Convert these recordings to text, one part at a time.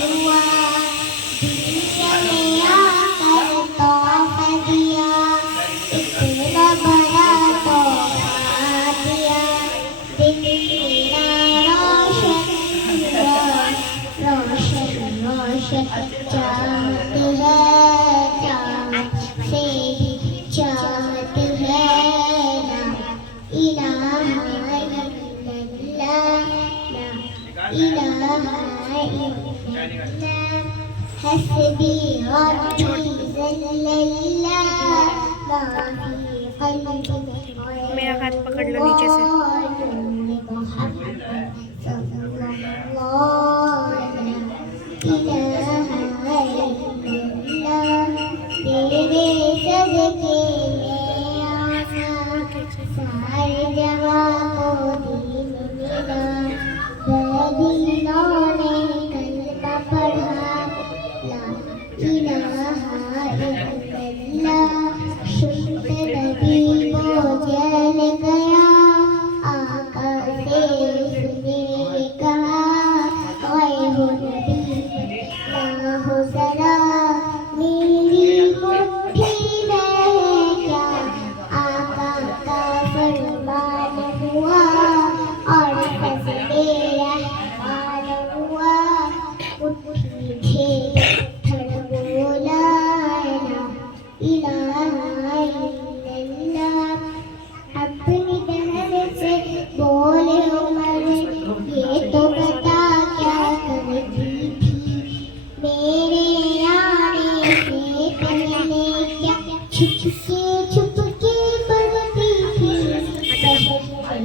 हुआ दुनिया में आकर तोहफा दिया इतना बड़ा तोहफा दिया दिन तेरा रोशन हुआ रोशन रोशन चाहत है चाहत से भी चाहत है ना इलाहा इल्लल्लाह इलाहा इल्लल्लाह हस्बी रब्बी जल्लल्लाह मा फी क़ल्बी मेरा हाथ पकड़ लो नीचे से। तेरे सदके में आसा सारे जहां को दीन मिला बदीनों ने कलमा पढ़ा ला इलाहा इल्लल्लाह शुद्ध नबी को जल गया आका से उसने कहा ओए हो नबी ना हो जरा मेरी मुट्ठी में क्या आका का फरमान हुआ और फसले रहमान हुआ मुट्ठी थे थड़ बोला ना इलाहा इल्लल्लाह अपनी बहन से बोले उमर ये तो बता क्या करती थी मेरे आने से पहले क्या छुपके पढ़ती थी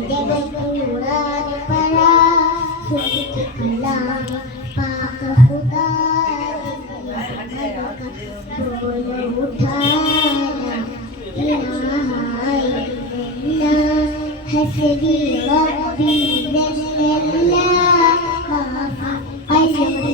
जब कुरान पढ़ा खुद के कलाम पाक खुदा बोल उठाना इलाहा इल्लल्लाह हस्बी रब्बी जल्लल्लाह मा फी क़ल्बी